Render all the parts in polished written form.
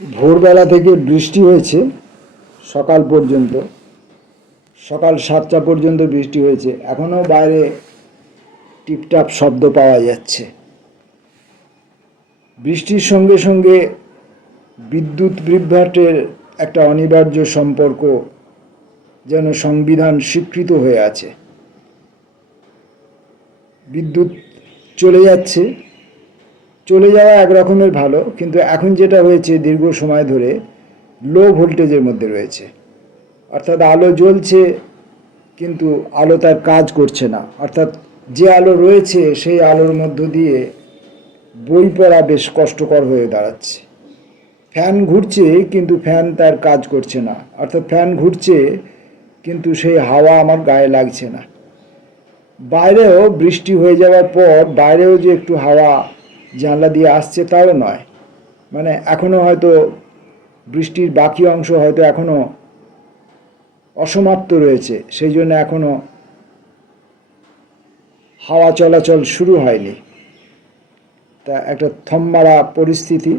ভোরবেলা থেকে বৃষ্টি হয়েছে সকাল পর্যন্ত। সকাল 7টা পর্যন্ত বৃষ্টি হয়েছে, এখনও বাইরে টিপটাপ শব্দ পাওয়া যাচ্ছে। বৃষ্টির সঙ্গে সঙ্গে বিদ্যুৎ বিভ্রাটের একটা অনিবার্য সম্পর্ক যেন সংবিধান স্বীকৃত হয়ে আছে। বিদ্যুৎ চলে যাচ্ছে, চলে যাওয়া এক রকমের ভালো, কিন্তু এখন যেটা হয়েছে দীর্ঘ সময় ধরে লো ভোল্টেজের মধ্যে রয়েছে, অর্থাৎ আলো জ্বলছে কিন্তু আলো তার কাজ করছে না। অর্থাৎ যে আলো রয়েছে সেই আলোর মধ্য দিয়ে বই পড়া বেশ কষ্টকর হয়ে দাঁড়াচ্ছে। ফ্যান ঘুরছে কিন্তু ফ্যান তার কাজ করছে না, অর্থাৎ ফ্যান ঘুরছে কিন্তু সেই হাওয়া আমার গায়ে লাগছে না। বাইরেও বৃষ্টি হয়ে যাওয়ার পর বাইরেও যে একটু হাওয়া জানলা দিয়ে আসছে তাও নয়, মানে এখনও হয়তো বৃষ্টির বাকি অংশ হয়তো এখনও অসমাপ্ত রয়েছে, সেই জন্য এখনও হাওয়া চলাচল শুরু হয়নি। তা একটা থমমারা পরিস্থিতি,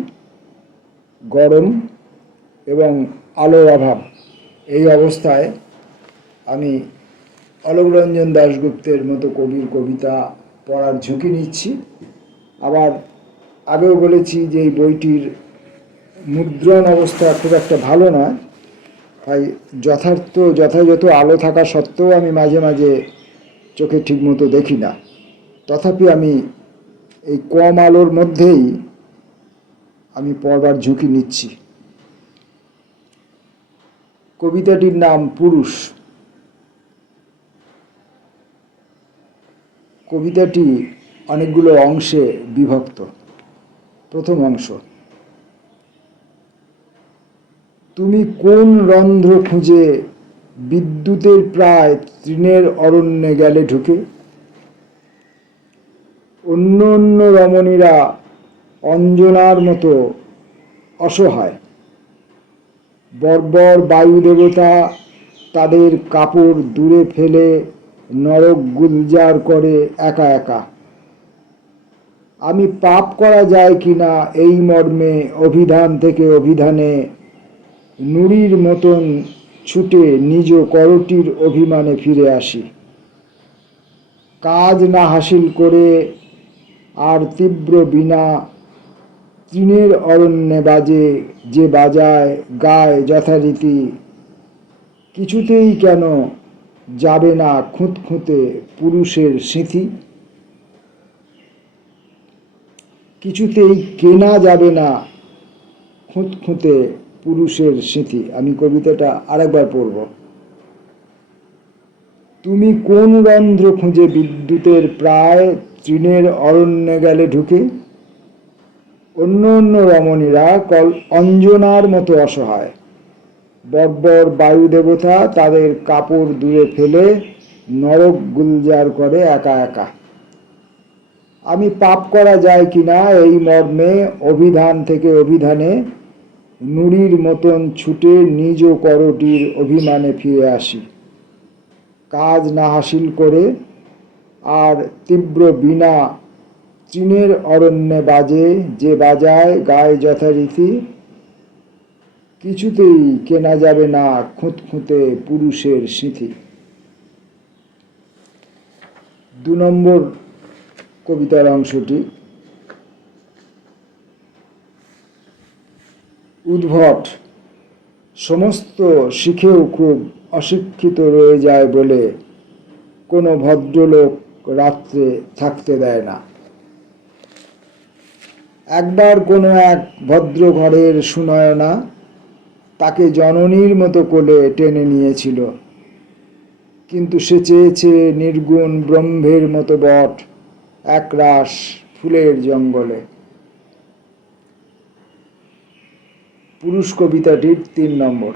গরম এবং আলোর অভাব, এই অবস্থায় আমি অলোকরঞ্জন দাশগুপ্তের মতো কবির কবিতা পড়ার ঝুঁকি নিচ্ছি। আবার আগেও বলেছি যে এই বইটির মুদ্রণ অবস্থা খুব একটা ভালো নয়, তাই যথাযথ আলো থাকা সত্ত্বেও আমি মাঝে মাঝে চোখে ঠিকমতো দেখি না। তথাপি আমি এই কম আলোর মধ্যেই আমি পড়বার ঝুঁকি নিচ্ছি। কবিতাটির নাম পুরুষ। কবিতাটি অনেকগুলো অংশে বিভক্ত। প্রথম অংশ: তুমি কোন রন্ধ্র খুঁজে বিদ্যুতের প্রায় তৃণের অরণ্যে গেলে ঢুকে? অন্য অন্য রমণীরা অঞ্জনার মতো অসহায়। বর্বর বায়ু দেবতা তাদের কাপড় দূরে ফেলে নরক গুলজার করে একা একা। আমি পাপ করা যায় কিনা এই মর্মে অভিধান থেকে অভিধানে নুড়ির মতন ছুটে নিজ করটির অভিমানে ফিরে আসি। কাজ না হাসিল করে আর তীব্র বিনা তৃণের অরণ্যে বাজে যে বাজায় গায় যথারীতি। কিছুতেই কেন যাবে না খুঁতখুঁতে পুরুষের স্মৃতি? কিছুতেই কেনা যাবে না খুঁতখুঁতে পুরুষের স্মৃতি। আমি কবিতাটা আরেকবার পড়ব। তুমি কোন রন্ধ্র খুঁজে বিদ্যুতের প্রায় তৃণের অরণ্যে গেলে ঢুকে? অন্য অন্য রমণীরা অঞ্জনার মতো অসহায়। বর্বর বায়ু দেবতা তাদের কাপড় দূরে ফেলে নরক গুলজার করে একা একা। আমি পাপ করা যায় কিনা এই মর্মে অভিধান থেকে অভিধানে নুড়ির মতন ছুটে নিজ করটির অভিমানে ফিরে আসি। কাজ না হাসিল করে আর তীব্র বিনা তৃণের অরণ্যে বাজে যে বাজায় গায়ে যথারীতি। কিছুতেই কেনা যাবে না খুঁতখুঁতে পুরুষের স্মৃতি। 2 নম্বর কবিতার অংশটি: উদ্ভট সমস্ত শিখেও খুব অশিক্ষিত রয়ে যায় বলে কোনো ভদ্রলোক রাত্রে থাকতে দেয় না। একবার কোনো এক ভদ্র ঘরের সুনয়না তাকে জননীর মতো কোলে টেনে নিয়েছিল, কিন্তু সে চেয়েছে নির্গুণ ব্রহ্মের মতো বট একরাশ ফুলের জঙ্গলে। পুরুষ কবিতাটির 3 নম্বর: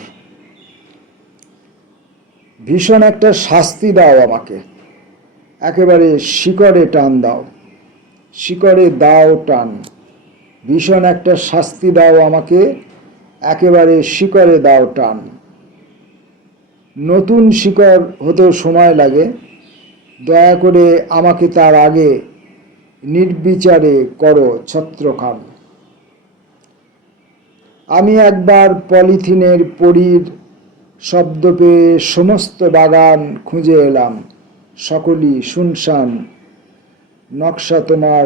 ভীষণ একটা শাস্তি দাও আমাকে, একেবারে শিকড়ে টান দাও। শিকড়ে দাও টান। ভীষণ একটা শাস্তি দাও আমাকে, একেবারে শিকড়ে দাও টান। নতুন শিকড় হতেও সময় লাগে, দয়া করে আমাকে তার আগে নির্বিচারে করো ছত্রখান। আমি একবার পলিথিনের পরীর শব্দ পেয়ে সমস্ত বাগান খুঁজে এলাম, সকলই শুনশান। নকশা তোমার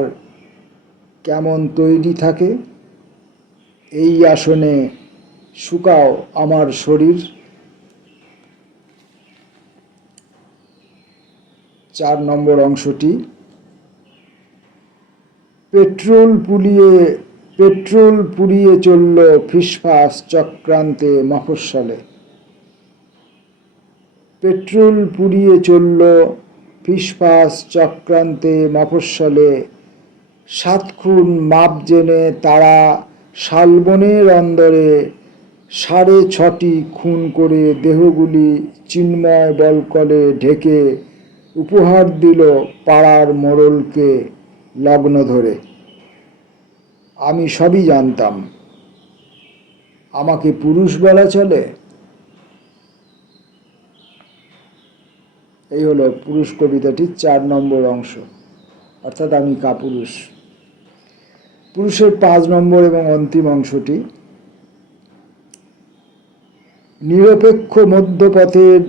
কেমন তৈরি থাকে? এই আসনে শুকাও আমার শরীর। 4 নম্বর অংশটি, পেট্রোল পুড়িয়ে চলল ফিসফাস চক্রান্তে মফস্বলে। পেট্রোল পুড়িয়ে চলল ফিসফাস চক্রান্তে মফস্বলে। 7 খুন মাপ জেনে তারা শালবনের অন্দরে 6.5টি খুন করে দেহগুলি চিন্ময় বলকলে ঢেকে উপহার দিল পাড়ার মোড়লকে লগ্ন ধরে। আমি সবই জানতাম। আমাকে পুরুষ বলা চলে? এই হলো পুরুষ কবিতাটির 4 নম্বর অংশ, অর্থাৎ আমি কাপুরুষ। পুরুষের 5 নম্বর এবং অন্তিম অংশটি, নিরপেক্ষ মধ্যপথের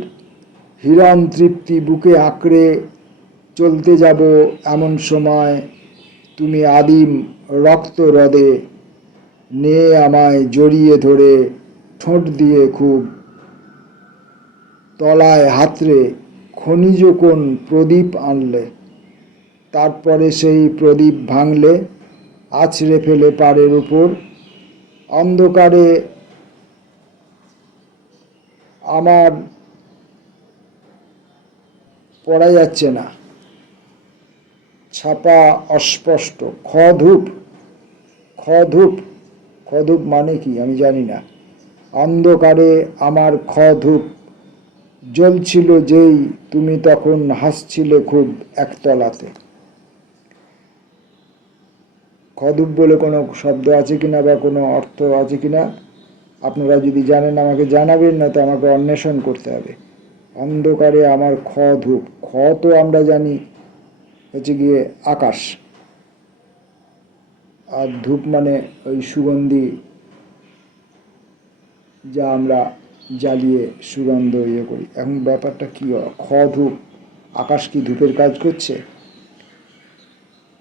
হিরণ তৃপ্তি বুকে আঁকড়ে চলতে যাব এমন সময় তুমি আদিম রক্ত হ্রদে নিয়ে আমায় জড়িয়ে ধরে ঠোঁট দিয়ে খুব তলায় হাতড়ে খনিজ কোন প্রদীপ আনলে। তারপরে সেই প্রদীপ ভাঙলে আছড়ে ফেলে পাড়ের উপর। অন্ধকারে আমার পড়া যাচ্ছে না, ছাপা অস্পষ্ট। খধূপ খধূপ মানে কি আমি জানি না। অন্ধকারে আমার খধূপ জ্বলছিল যেই তুমি তখন হাসছিলে খুব একতলাতে। খধূপ বলে কোনো শব্দ আছে কিনা বা কোনো অর্থ আছে কিনা আপনারা যদি জানেন আমাকে জানাবেন, না তো আমাকে অন্বেষণ করতে হবে। অন্ধকারে আমার খধূপ, খ তো আমরা জানি হচ্ছে গিয়ে আকাশ, আর ধূপ মানে ওই সুগন্ধি যা আমরা জ্বালিয়ে সুগন্ধ ইয়ে করি। এখন ব্যাপারটা কী হয়, খধূপ, আকাশ কি ধূপের কাজ করছে?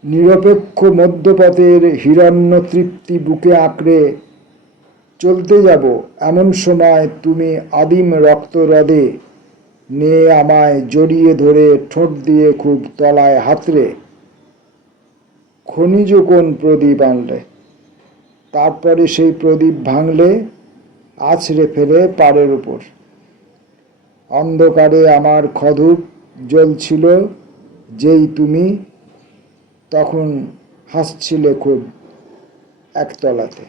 নিরপেক্ষ মধ্যপথের হিরণ্য তৃপ্তি বুকে আঁকড়ে চলতে যাব এমন সময় তুমি আদিম রক্তহ্রদে নিয়ে আমায় জড়িয়ে ধরে ঠোঁট দিয়ে খুব তলায় হাতড়ে খনিজ কোন প্রদীপ আনলে। তারপরে সেই প্রদীপ ভাঙলে আছড়ে ফেলে পাড়ের উপর। অন্ধকারে আমার খধূপ জ্বলছিল যেই তুমি তখন হাসছিলে খুব একতলাতে।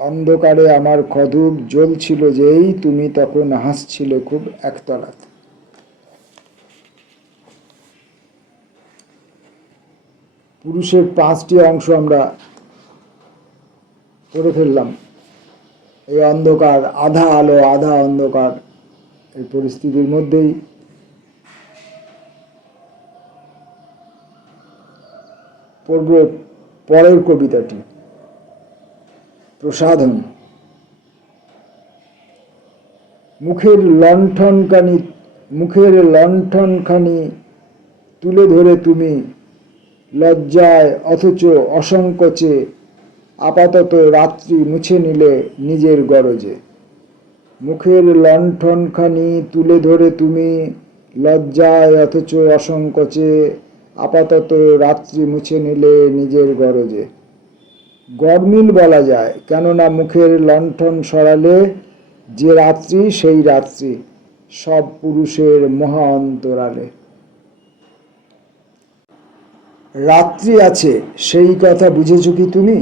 অন্ধকারে আমার খধূপ জ্বলছিল যেই তুমি তখন হাসছিলে খুব একতলাতে। পুরুষের 5টি অংশ আমরা করে ফেললাম। এই অন্ধকার, আধা আলো আধা অন্ধকার, এই পরিস্থিতির মধ্যেই পড়ব পরের কবিতাটি, প্রসাধন। মুখের লণ্ঠনখানি তুলে ধরে তুমি লজ্জায় অথচ অসংকোচে আপাতত রাত্রি মুছে নিলে নিজের গরজে। মুখের লণ্ঠনখানি তুলে ধরে তুমি লজ্জায় অথচ অসংকোচে আপাতত রাত্রি মুছে নিলে নিজের গরজে। গরমিল বলা যায়, কেননা মুখের লণ্ঠন সরালে যে রাত্রি সেই রাত্রি সব পুরুষের মহা অন্তরালে। রাত্রি আছে সেই কথা বুঝেছ কি তুমি?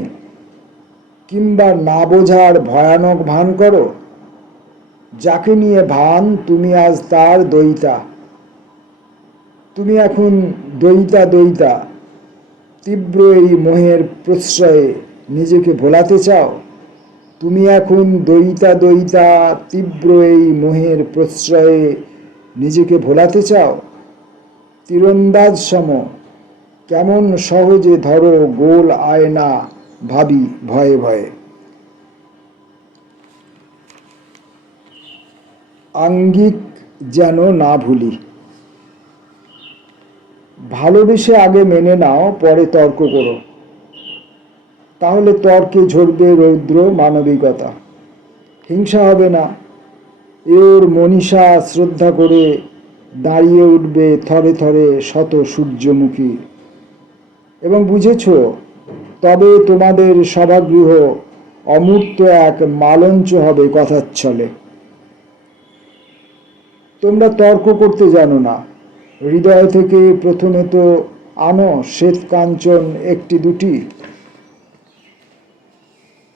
কিংবা না বোঝার ভয়ানক ভান করো? যাকে নিয়ে ভান তুমি আজ তার দইতা। তুমি এখন দইতা তীব্র এই মোহের প্রশ্রয়ে নিজেকে ভোলাতে চাও? তুমি এখন দইতা তীব্র এই মোহের প্রশ্রয়ে নিজেকে ভোলাতে চাও? তীরন্দাজ সম কেমন সহজে ধরো গোল আয়না ভাবি ভয়ে ভয়ে। আঙ্গিক যেন না ভুলি। ভালোবেসে আগে মেনে নাও, পরে তর্ক করো, তাহলে তর্কে ঝরবে রৌদ্র মানবিকতা। হিংসা হবে না, এর মনীষা শ্রদ্ধা করে দাঁড়িয়ে উঠবে থরে থরে শত সূর্যমুখী। এবং বুঝেছ, তবে তোমাদের সভাগৃহ অমূর্ত এক মালঞ্চ হবে কথার ছলে। তোমরা তর্ক করতে জানো না, হৃদয় থেকে প্রথমে তো আনো শ্বেত কাঞ্চন একটি দুটি,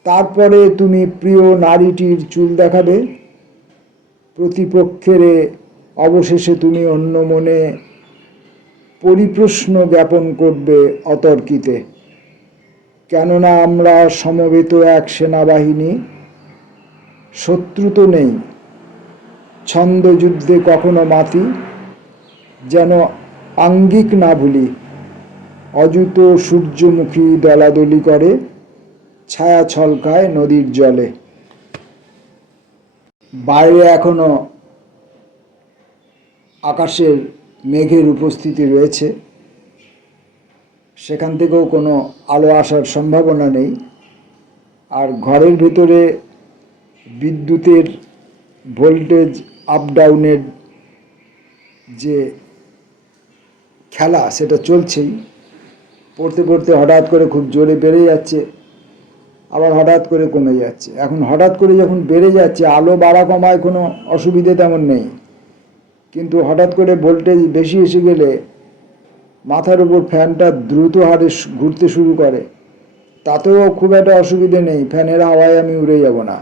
তারপরে তুমি প্রিয় নারীটির চুল দেখাবে প্রতিপক্ষের, অবশেষে তুমি অন্য মনে পরিপ্রশ্ন জ্ঞাপন করবে অতর্কিতে। কেননা আমরা সমবেত এক সেনাবাহিনী, শত্রু তো নেই, ছন্দযুদ্ধে কখনো মাতি, যেন আঙ্গিক না ভুলি। অযুত সূর্যমুখী দলাদলি করে, ছায়া ছলকায় নদীর জলে। বাইরে এখনো আকাশের মেঘের উপস্থিতি রয়েছে, সেখান থেকেও কোনো আলো আসার সম্ভাবনা নেই। আর ঘরের ভেতরে বিদ্যুতের ভোল্টেজ আপ ডাউনের যে খেলা, সেটা চলছেই। পড়তে পড়তে হঠাৎ করে খুব জোরে বেড়ে যাচ্ছে, আবার হঠাৎ করে কমে যাচ্ছে। এখন হঠাৎ করে যখন বেড়ে যাচ্ছে, আলো বাড়া কমায় কোনো অসুবিধে তেমন নেই, কিন্তু হঠাৎ করে ভোল্টেজ বেশি এসে গেলে মাথার উপর ফ্যানটা দ্রুত হারে ঘুরতে শুরু করে। তাতেও খুব একটা অসুবিধে নেই, ফ্যানের হাওয়ায় আমি উড়ে যাব না,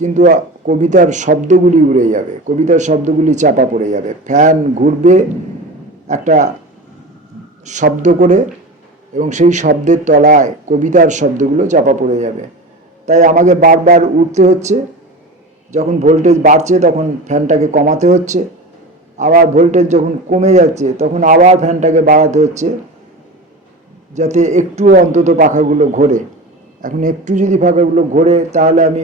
কিন্তু কবিতার শব্দগুলি উড়ে যাবে, কবিতার শব্দগুলি চাপা পড়ে যাবে। ফ্যান ঘুরবে একটা শব্দ করে, এবং সেই শব্দের তলায় কবিতার শব্দগুলো চাপা পড়ে যাবে। তাই আমাকে বারবার উঠতে হচ্ছে, যখন ভোল্টেজ বাড়ছে তখন ফ্যানটাকে কমাতে হচ্ছে, আবার ভোল্টেজ যখন কমে যাচ্ছে তখন আবার ফ্যানটাকে বাড়াতে হচ্ছে, যাতে একটু অন্তত পাখাগুলো ঘোরে। এখন একটু যদি পাখাগুলো ঘোরে তাহলে আমি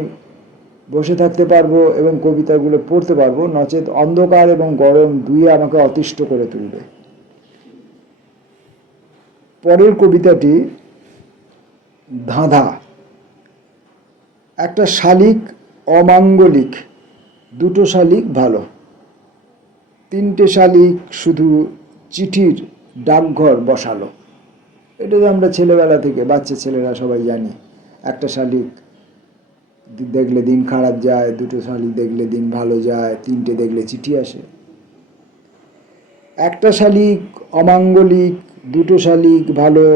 বসে থাকতে পারবো এবং কবিতাগুলো পড়তে পারবো, নচেত অন্ধকার এবং গরম দুই আমাকে অতিষ্ঠ করে তুলবে। পরের কবিতাটি ধাঁধা। একটা শালিক অমাঙ্গলিক, দুটো শালিক ভালো, তিনটে শালিক শুধু চিঠির ডাকঘর বসালো। এটা তো আমরা ছেলেবেলা থেকে, বাচ্চা ছেলেরা সবাই জানি। একটা শালিক দেখলে দিন খারাপ যায়, দুটো শালিক দেখলে দিন ভালো যায়, তিনটে দেখলে চিঠি আসে। একটা শালিক অমাঙ্গলিক, দুটো শালিক ভালো,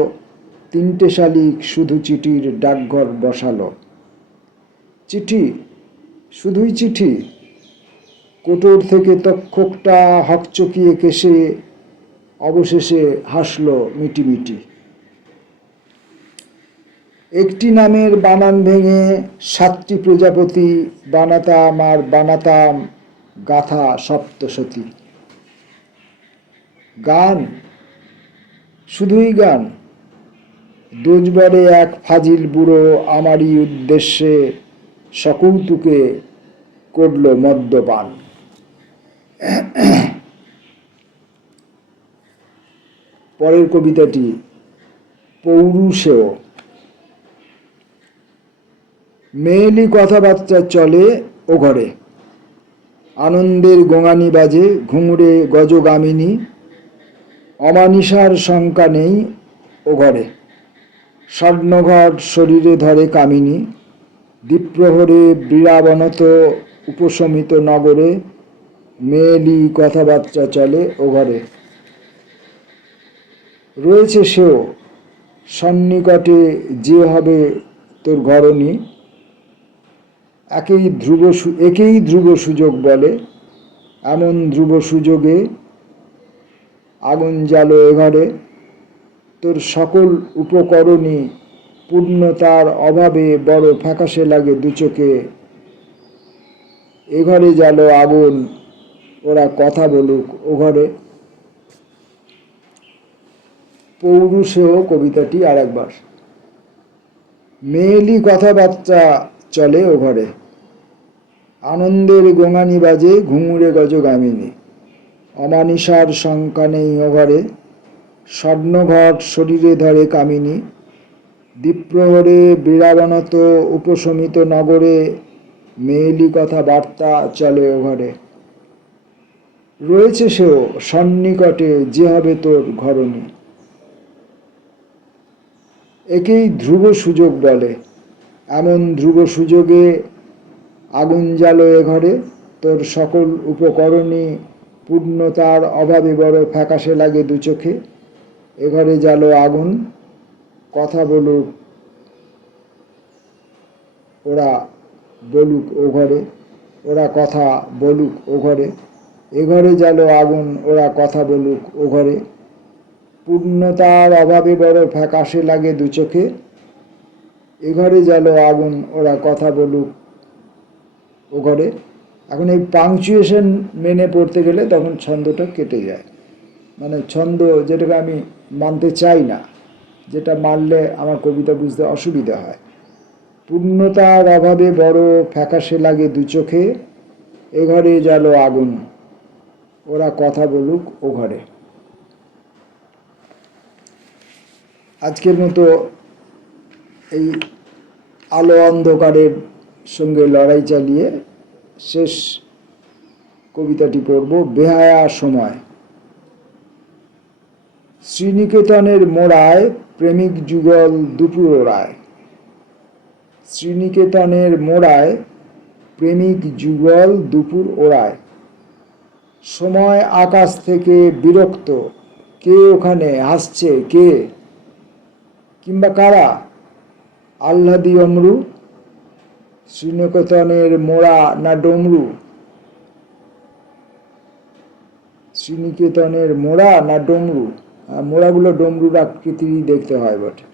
তিনটে শালিক শুধু চিঠির ডাকঘর বসালো। চিঠি, শুধুই চিঠি? কোটর থেকে তক্ষকটা হকচকিয়ে কেশে অবশেষে হাসলো মিটিমিটি। একটি নামের বানান ভেঙে 7টি প্রজাপতি বানাতাম, আর বানাতাম গাথা সপ্তশতী। গান, শুধুই গান? দোজবরে এক ফাজিল বুড়ো আমারই উদ্দেশ্যে সকৌতুকে করল মদ্যপান। পরের কবিতাটি পৌরুষেয়। মেয়েলি কথাবার্তা চলে ও ঘরে, আনন্দের গোঙানি বাজে ঘুঙুরে গজগামিনী, অমানিসার শঙ্কা নেই ও ঘরে, স্বর্ণঘর শরীরে ধরে কামিনী, দ্বীপ্রহরে বীরাবনত উপশমিত নগরে, মেয়েলি কথাবার্তা চলে ও ঘরে। রয়েছে সেও সন্নিকটে যে হবে তোর ঘরণী, একেই ধ্রুব সুযোগ বলে, এমন ধ্রুব সুযোগে আগুন জ্বালো এ ঘরে, তোর সকল উপকরণই পূর্ণতার অভাবে বড় ফ্যাকাশে লাগে দুচোখে, এ ঘরে জ্বালো আগুন, ওরা কথা বলুক ও ঘরে। পৌরুষেও কবিতাটি আর একবার। মেয়েলি কথাবার্তা চলে ও ঘরে, আনন্দের গোঙানি বাজে ঘুঙুরে গজগামিনী, অমানিসার শঙ্কা নেই ও ঘরে, স্বর্ণঘট শরীরে ধরে কামিনী, দ্বীপ্রহরে বীরাবনত উপশমিত নগরে, মেয়েলি কথা বার্তা চলে ও ঘরে। রয়েছে সেও সন্নিকটে যে হবে তোর ঘরণী, একেই ধ্রুব সুযোগ বলে, এমন ধ্রুব সুযোগে আগুন জ্বালো এ ঘরে, তোর সকল উপকরণী পূর্ণতার অভাবে বড় ফ্যাকাশে লাগে দু চোখে, এ ঘরে জ্বালো আগুন, কথা বলুক ওরা বলুক ও ঘরে, ওরা কথা বলুক ও ঘরে, এ ঘরে জ্বালো আগুন ওরা কথা বলুক ও ঘরে, পূর্ণতার অভাবে বড় ফ্যাকাশে লাগে দু চোখে, এ ঘরে জ্বালো আগুন ওরা কথা বলুক ও ঘরে। এখন এই পাংচুয়েশন মেনে পড়তে গেলে তখন ছন্দটা কেটে যায়, মানে ছন্দ যেটাকে আমি মানতে চাই না, যেটা মানলে আমার কবিতা বুঝতে অসুবিধা হয়। পূর্ণতার অভাবে বড় ফ্যাকাশে লাগে দু চোখে, এ ঘরে জ্বালো আগুন ওরা কথা বলুক ও ঘরে। আজকের মতো এই আলো অন্ধকারের সঙ্গে লড়াই চালিয়ে শেষ কবিতাটি পড়ব। বেহায়া সময়। শ্রীনিকেতনের মোড়ায় প্রেমিক যুগল দুপুর ওড়ায়, শ্রীনিকেতনের মোড়ায় প্রেমিক যুগল দুপুর ওড়ায়, সময় আকাশ থেকে বিরক্ত, কে ওখানে হাসছে কে, কিংবা কারা আহ্লাদি অমরু, শ্রীনিকেতনের মোড়া না ডমরু, শ্রীনিকেতনের মোড়া না ডমরু, মোড়াগুলো ডমরুর আকৃতিরই দেখতে হয় বটে।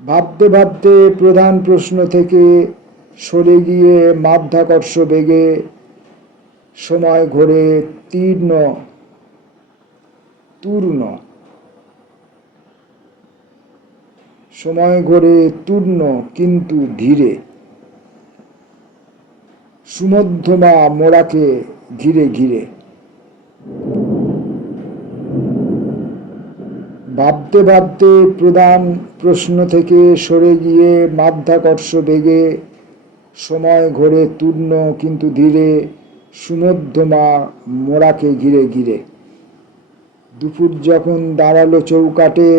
ভাবতে ভাবতে প্রধান প্রশ্ন থেকে সরে গিয়ে মাধ্যাকর্ষ বেগে, সময় ঘোরে তীর্ণ তূর্ণ, সময় ঘোরে তূর্ণ কিন্তু ধীরে, সুমধ্যমা মোড়াকে ঘিরে ঘিরে। ভাবতে ভাবতে প্রধান প্রশ্ন থেকে সরে গিয়ে মাধ্যাকর্ষ বেগে, সময় ঘোরে তূর্ণ কিন্তু ধীরে, সুমধ্যমা মোড়াকে ঘিরে ঘিরে। দুপুর যখন দাঁড়ালো চৌকাটে,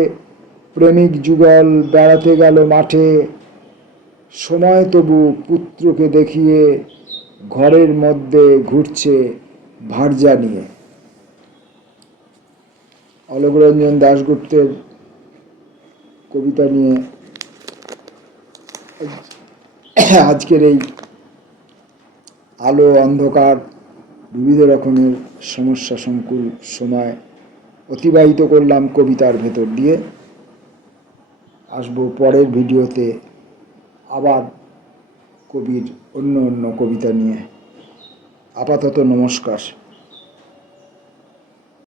প্রেমিক যুগল বেড়াতে গেল মাঠে, সময় তবু পুত্রকে দেখিয়ে ঘরের মধ্যে ঘুরছে ভার্যা নিয়ে। অলোকরঞ্জন দাশগুপ্তের কবিতা নিয়ে আজকের এই আলো অন্ধকার বিবিধ রকমের সমস্যা সংকুল সময় অতিবাহিত করলাম কবিতার ভেতর দিয়ে। আসবো পরের ভিডিওতে আবার কবির অন্য অন্য কবিতা নিয়ে। আপাতত নমস্কার।